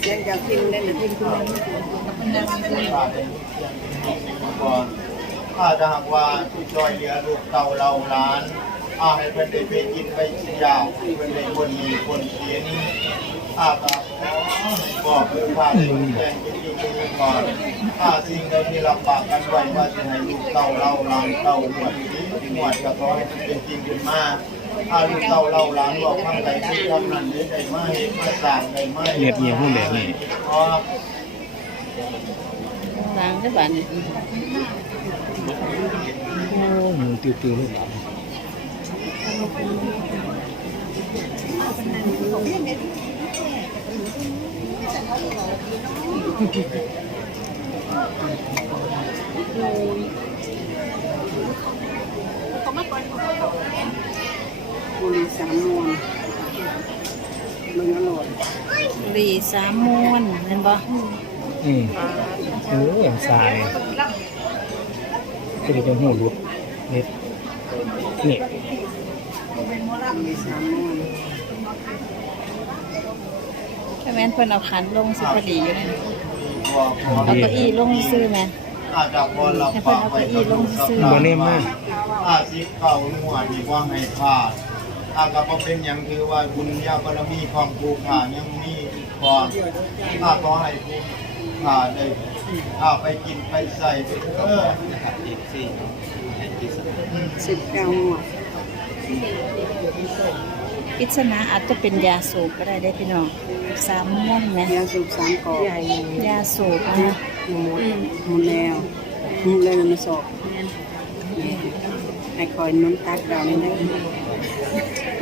เสียงอยากกินได้หรือกินคุณก่อนถ้าหากว่าที่จอยเหลือลูกเต่าเราหล้านอาให้เพิ่นได้ไปกินไปกินยาเพิ่นได้คนมีคนเขียนอาตาบอกเพื่อพาได้แจ้งจริงๆเลยก่อนถ้าสิ่งใดที่ลำบากกันไว้ว่าจะให้ลูกเต่าเราหล้านเต่าหมวดนี้หมวดก็ขอให้มันเป็นจริงขึ้นมา ถ้าลูกเต่าเราหล้านบอกทางใดที่ทำนั้นได้มาเห็นมาสร้างได้มาเรียบเรียงหุ้นแบบนี้ครับล้างได้บ้านโอ้หมุนติวๆเลยเหรอบุรี สามนวลมันอร่อยรีสามมวนเห็นบ่อืมโอ้ยสายก็ดีจังหูรุดเน็ดนี่บุรีสามนวลใช่ไหมนเพิ่นเอาขันลงสิพอดีอยู่นั่นบอกขอเอาเก้าอี้ลงซื้อไหมอาจจะพอเราฝากไว้กับลูกกับหบ่ลานเน่มากอาสิบเก่าหัวที่ว่าให้พลาด ถ้ากับบ่เป็นอย่างคือว่าบุญญาบารมีของผู้ขายังมีก่อนถ้าขอให้ผู้ขาได้ถ้าไปกินไปใส่ไปเอออีกสี่สิบเก้าหัวปริศนาอาจจะเป็นยาสูบก็ได้ได้อพี่น้องสามมวนไหมยาสูบสามกอกยาสูบนะหมูหมูแล้วหมูแล้วมันสอบให้คอยนุ่นตักดาวนี่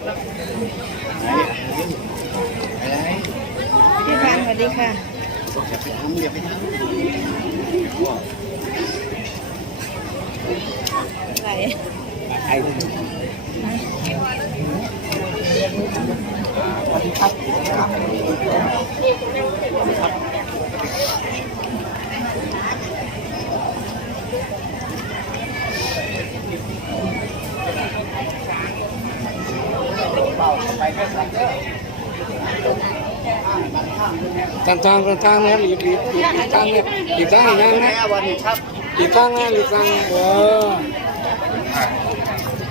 พี่พันสวัสดีค่ะอย่าไปทำอย่าไปทำอะไรไอ้ครับางทางนะหลีกหลีกหลีกหลีกทางเนี่ยหลีกทางอย่างนั้นนะวันนี้ครับหลีกทางนะหลีกทางเออ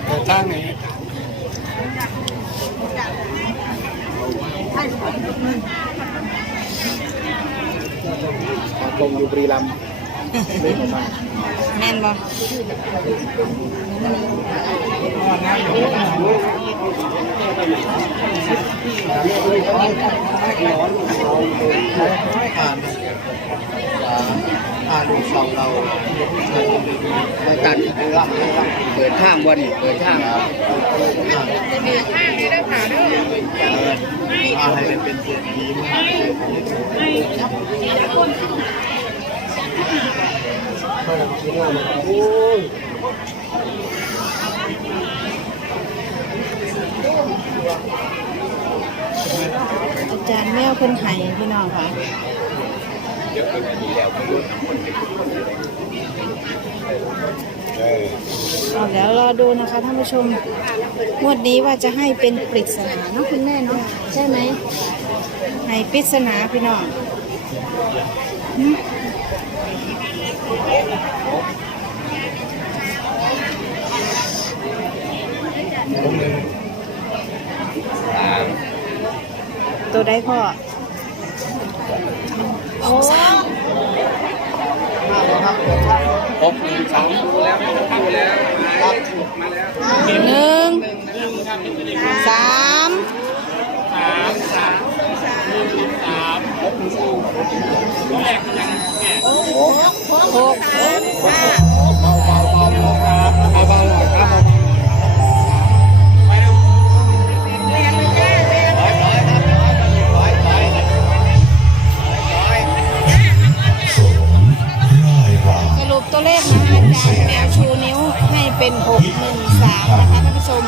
เออทางไหนตรงอยู่บุรีรัมย์แม่นบ่ อ่านอ่านลูกสองเราในการเปิดทางวันนี้เปิดทางเปิดทางนี้ได้ผ่าด้วยให้เป็นเศรษฐีมั้งอ อาจารย์แมวเพิ่นไห้พี่น้องค่ะเอาแล้วรอดูนะคะท่านผู้ชมงวดนี้ว่าจะให้เป็นปริศนาเนาะคุณแม่เนาะใช่ไหมให้ปริศนาพี่น้อง ตัวได้พ่อโอ้หกหนึ่งสองดูแล้วดูแล้วมาแล้วหนึ่งสามสามสามสามหกหนึ่งสองแรกยังหกเบ ตัวเลขนะคะจากแมวชูนิ้วให้เป็นหกหนึ่งสามะคะท่านผู้ชม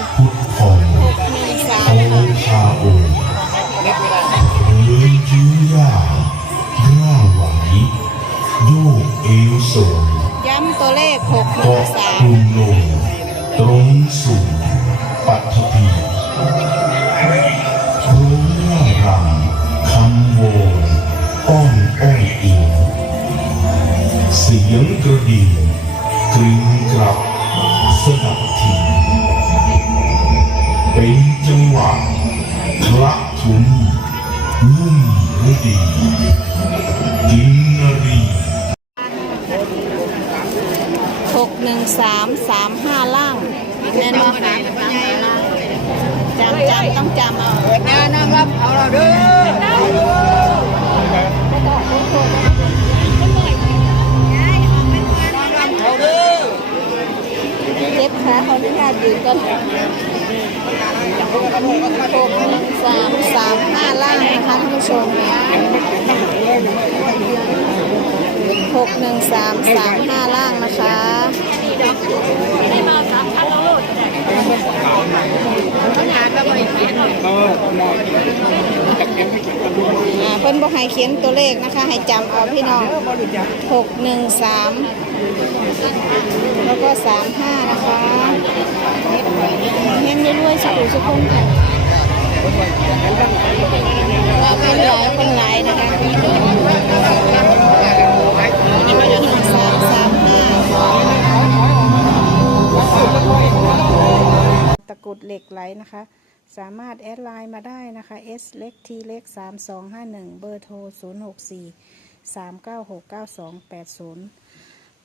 หกหนึ่งสามค่ะเลยคิ้วยาร่าไหวโยเอวสูย้ำตัวเลขหกสามกลุ่มลงตรงสูงปัทภี กระดิ่งกรึงกลับสนับทีเป็นจังหวะพระทุมนุ่มฤดีกินนรีหกหนึ่งสามสามห้าล่างแน่นอนจำจำต้องจำเอาแน่นะครับเอาเราเด้อ เจ็บขาเขาไม่กล้ายืนกันหกหนึ่งสามสามห้าล่างนะคะท่านผู้ชมหกหนึ่งสามสามห้าล่างนะคะอ่าเพิ่นบอกให้เขียนตัวเลขนะคะ ให้จำเอาพี่น้องหกหนึ่งสาม แล้วก็สามห้านะคะเห็นเรื่อยๆสุขุสุขคนค่ะคนหลายคนหลายนะคะสามสามห้าตะกรุดเหล็กไหลนะคะ สามารถแอดไลน์มาได้นะคะ S เล็ก T เล็ก 3251 เบอร์โทร 064 396 9280